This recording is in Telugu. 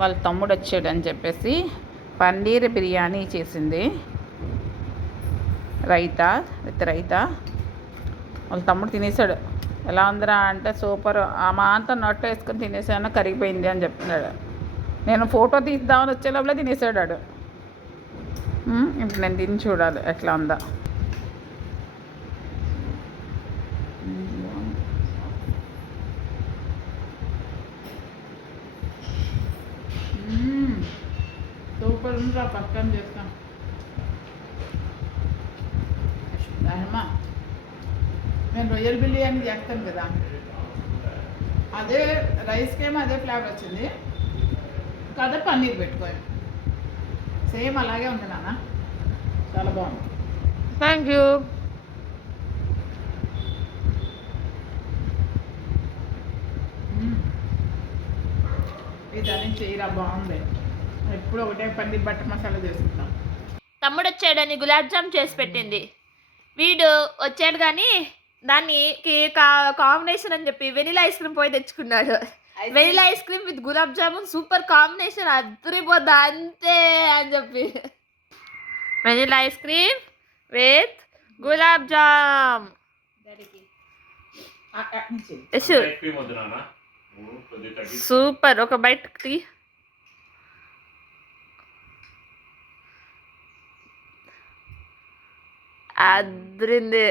వాళ్ళ తమ్ముడు వచ్చాడని చెప్పేసి పన్నీర్ బిర్యానీ చేసింది. రైతా విత్ రైతా. వాళ్ళ తమ్ముడు తినేసాడు. ఎలా ఉందిరా అంటే సూపర్, ఆ మాంతా నొట్ట వేసుకొని తినేసాను, కరిగిపోయింది అని చెప్తున్నాడు. నేను ఫోటో తీద్దామని వచ్చే లోపల తినేసాడు వాడు. ఇప్పుడు నేను తిని చూడాలి ఎట్లా ఉందా. సూపర్ ఉందిరా, పక్కన చేస్తాం. నేను రొయ్యల బిర్యానీ చేస్తాను కదా, అదే రైస్కేమో అదే ఫ్లేవర్ వచ్చింది కదా, పన్నీర్ పెట్టుకోవాలి సేమ్ అలాగే ఉంది నాన్న, చాలా బాగుంది. Thank you. ఇదని చేయరా, బాగుంది. ఎప్పుడు ఒకటే పన్నీర్ బటర్ మసాలా చేసుకుంటాం. తమ్ముడు వచ్చాడని గులాబ్ జామ్ చేసి పెట్టింది. వీడు వచ్చాడు కానీ దానికి కాంబినేషన్ అని చెప్పి వెనిలా ఐస్ క్రీమ్ పోయి తెచ్చుకున్నాడు. Vanilla ice cream with gulab jamun super combination, అద్దరిపోద్దా అంతే అని చెప్పి. Vanilla ice cream with gulab jam. Super, ఒక బైట్ తీ. అద్రింది.